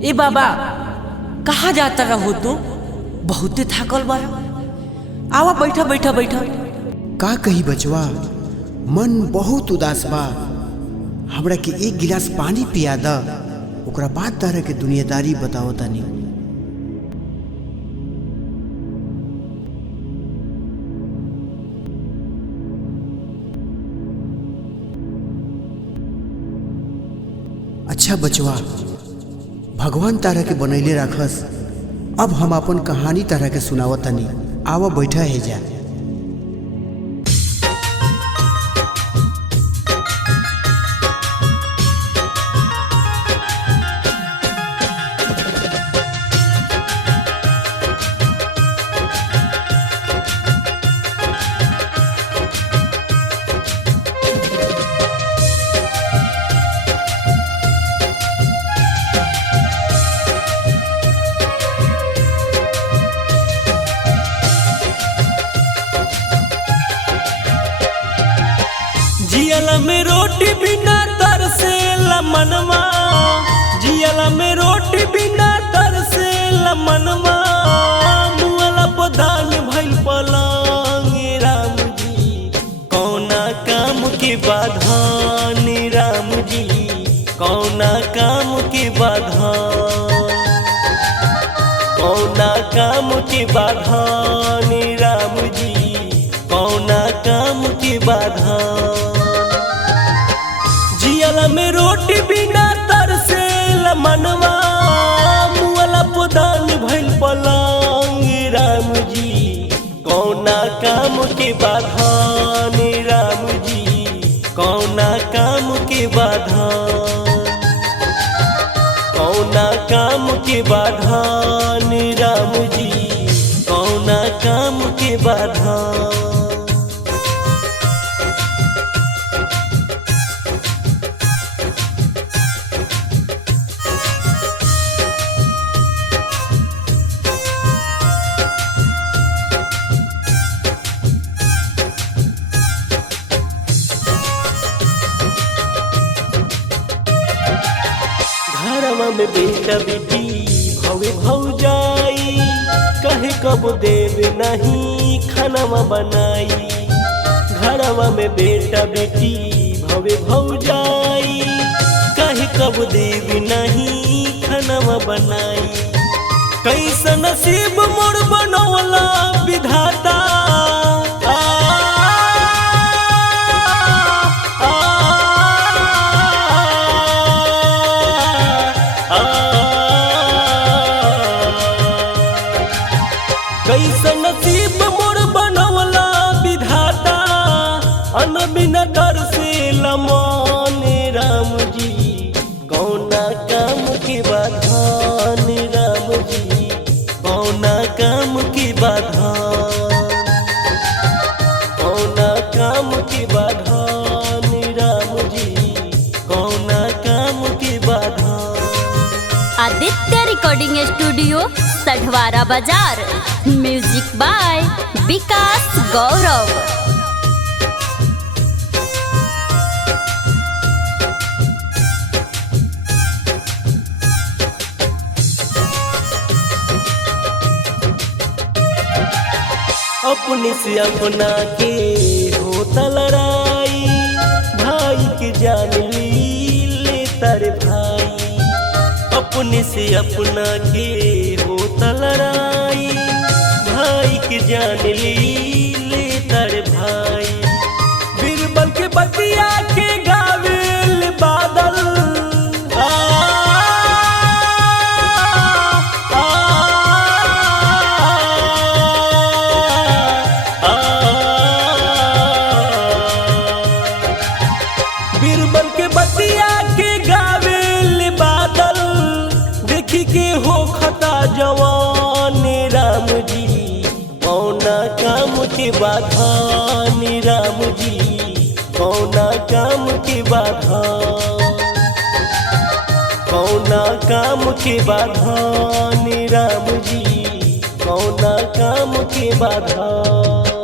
ए बाबा कहाँ जाता रहो तू? बहुते थाकल बारा। आवा बैठा बैठा बैठा। का कही बचवा, मन बहुत उदास बा। हमरा के एक गिलास पानी पिया दा, ओकरा बाद तरह के दुनियादारी बताओ तनी। अच्छा बचवा, भगवान तारा के बनैले राखस। अब हम अपन कहानी तारा के सुनावतनी। आवा बैठा है जा। जियला में रोटी बिना तरसे मनवा, जियला में रोटी बिना तरसे मनवा। मुअला पदान भइल पलंग राम जी, कौना काम के बाधान राम जी, कौना काम के बाधान, कौना काम के बाधान राम जी, कौना काम के बाधान। जियला में रोटी बिना तरसे मनवा, मुअला पदान भइल पलंग राम जी, कौना काम के बाधान राम जी, कौना काम के बाधान, कौना काम के बाधान राम जी, कौना काम के बाधान। घरवा में बेटा बेटी भवे भौजाई, कहे कब देवे नहीं खानावा बनाई। घरवा में बेटा बेटी भवे भौजाई, कहे कब देवे नहीं खानावा बनाई। कैसा नसीब मोर बनौला विधाता, कैसा नसीब मोर बनौला विधाता। अन्न बिना तरसे मन राम जी, कौना काम के बाधान राम जी, कौना काम के बाधान, कौना काम के बाधान राम जी, कौना काम के बाधान। आदित्य रिकॉर्डिंग स्टूडियो सढवारा बाजार। म्यूजिक बाय विकास गौरव। अपने से अपना के होता लड़ाई, भाई के जान ली ले तारे भाई। अपने से अपना के होता लड़ाई, भाई के जान ली ले तारे भाई। बीरबल के बतिया के गावेल बादल, बीरबल के बतिया के गावेल बादल। देखी के हो खता जवान राम जी, कौना काम के बाधान राम जी, कौना काम के बाधान, कौना काम के बाधान राम जी, कौना काम के बाधान।